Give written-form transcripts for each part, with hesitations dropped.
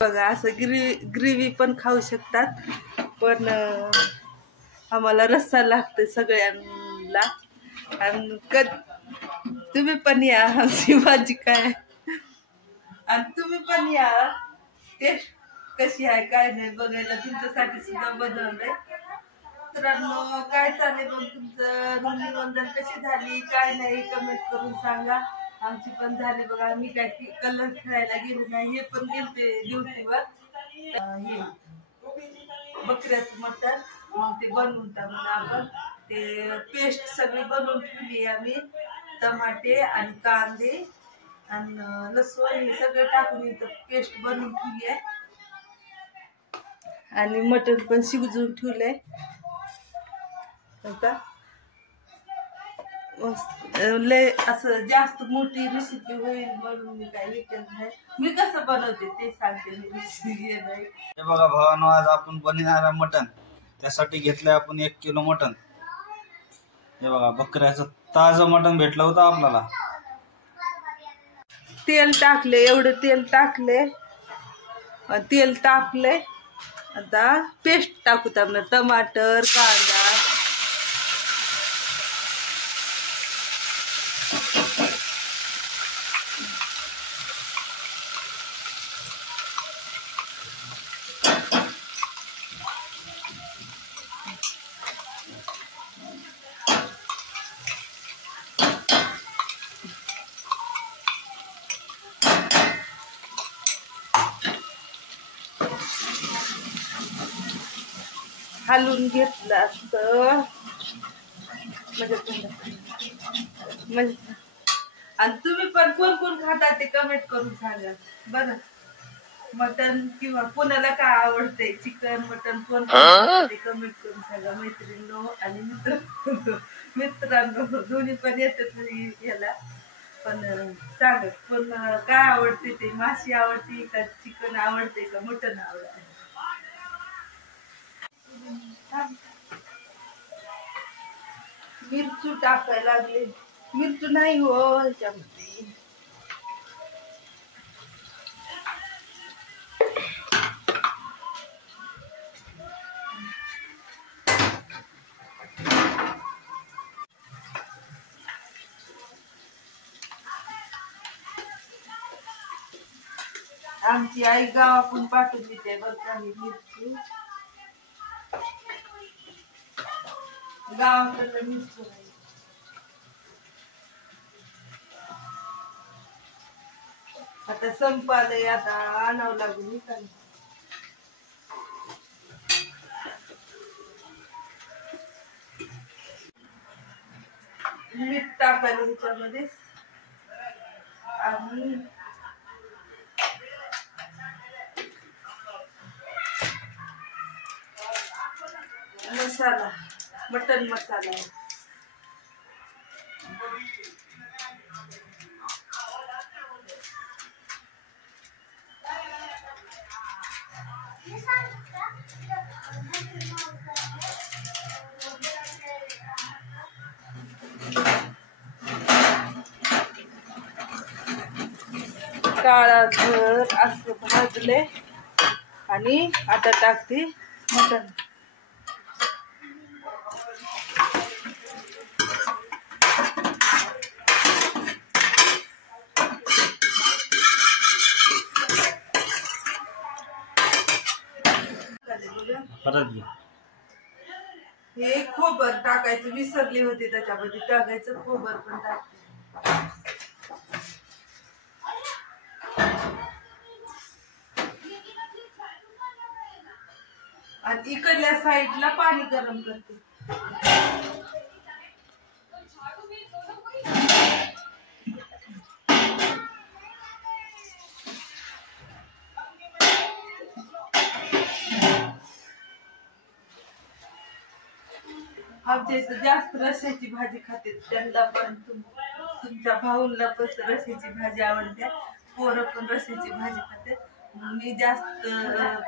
बघा असं ग्रेव्ही पण खाऊ शकतात, पण आम्हाला रस्सा लागते सगळ्यांना. आणि तुम्ही पण या, आमची भाजी काय आणि तुम्ही पण या, टेस्ट कशी आहे काय नाही बघायला तुमच्यासाठी सुद्धा बनवलंय. मित्रांनो काय चाललंय मग तुमचं, रक्षाबंधन कशी झाली काय नाही कमेंट करून सांगा. आमची पण झाली बघा. मी काय कलर खेळायला गेले नाही, हे पण गेलते ड्युटीवर. हे बकऱ्याचं मटण मग ते बनवून टाकून आपण ते पेस्ट सगळी बनवून ठेवली आम्ही. टमाटे आणि कांदे आणि लसूण हे सगळं टाकून इथं पेस्ट बनवून ठेवली आहे. आणि मटण पण शिजवून ठेवलंय. लय असं जास्त मोठी रेसिपी होईल म्हणून मी काय हे केलं नाही. मी कसं बनवते ते सांगते मी, रेसिपी नाही. हे बघा भावानो, आज आपण बनवणार मटण. त्यासाठी घेतलंय आपण 1 किलो मटण. हे बघा बकऱ्याचं ताजं मटण भेटलं होतं आपल्याला. तेल टाकले, एवढं तेल टाकले, तेल टाकले. आता पेस्ट टाकूत आपण, टमाटर कांदा. हलवून घेतलं असं म्हणजे. आणि तुम्ही पण कोण कोण खाता ते कमेंट करून सांगा बरं. मटन किंवा कोणाला काय आवडते, चिकन मटन कोण ते कमेंट करून सांगा. मैत्रिणींनो आणि मित्रांनो दोन्ही पण येतात याला. पण सांगा कोण काय आवडते ते, माशी आवडते का चिकन आवडते का मटन आवडते. मिरचू टाकायला लागले, मिरचू नाही हो ह्याच्यामध्ये. आमची आई गावातून पाठवून देते बरं का मिरची. गावाकडलं मिरची नाही. आता संपालय, आता आणावं लागेल. मीठ टाकायला ह्याच्यामध्ये आणि मसाला, मटन मसाला. काळा घर असं भाजले आणि आता टाकते मटन. हे खोबर टाकायचं विसरली होती, त्याच्यामध्ये टाकायचं खोबर पण टाकते. आणि इकडल्या साईडला पाणी गरम करते. आमच्या इथं जास्त रस्याची भाजी खाते, त्यांना पण तुमच्या भाऊला पण रस्याची भाजी आवडते, पोरं पण रस्याची भाजी खाते. मी जास्त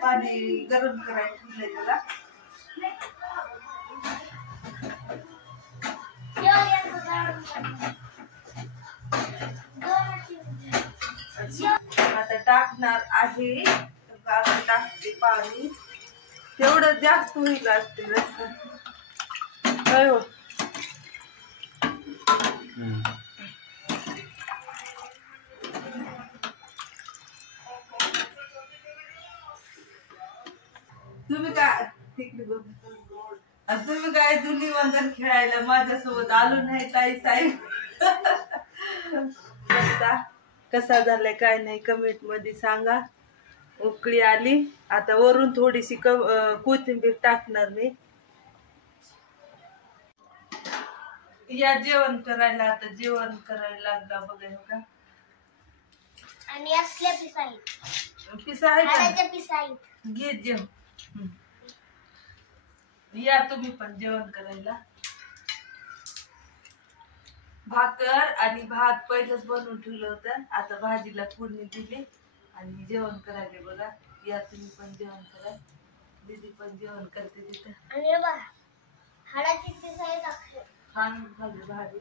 पाणी गरम करायला ठेवलंय त्याला. आता टाकणार आहे आता टाकते पाणी, तेवढं जास्त होईल असते रस्सा. काय हो तुम्ही काय तिकडे बघ. आणि तुम्ही काय दोन्ही वंदन खेळायला माझ्यासोबत आलो नाही ताई साहेब. कसा झालाय काय नाही कमेंट मध्ये सांगा. उकळी आली आता, वरून थोडीशी कोथिंबीर टाकणार मी. या जेवण करायला, आता जेवण करायला लागला बघा का. आणि असल्या पिसा आहे का? पिसा घे जेव. या तुम्ही पण जेवण करायला. भाकर आणि भात पहिलंच बनवून ठेवलं होतं, आता भाजीला फोडणी दिली आणि जेवण करायला बघा. या तुम्ही पण जेवण करा, दीदी पण जेवण करते तिथं. आणि हाडाची पिसाई टाकते. छान झाली भाजी.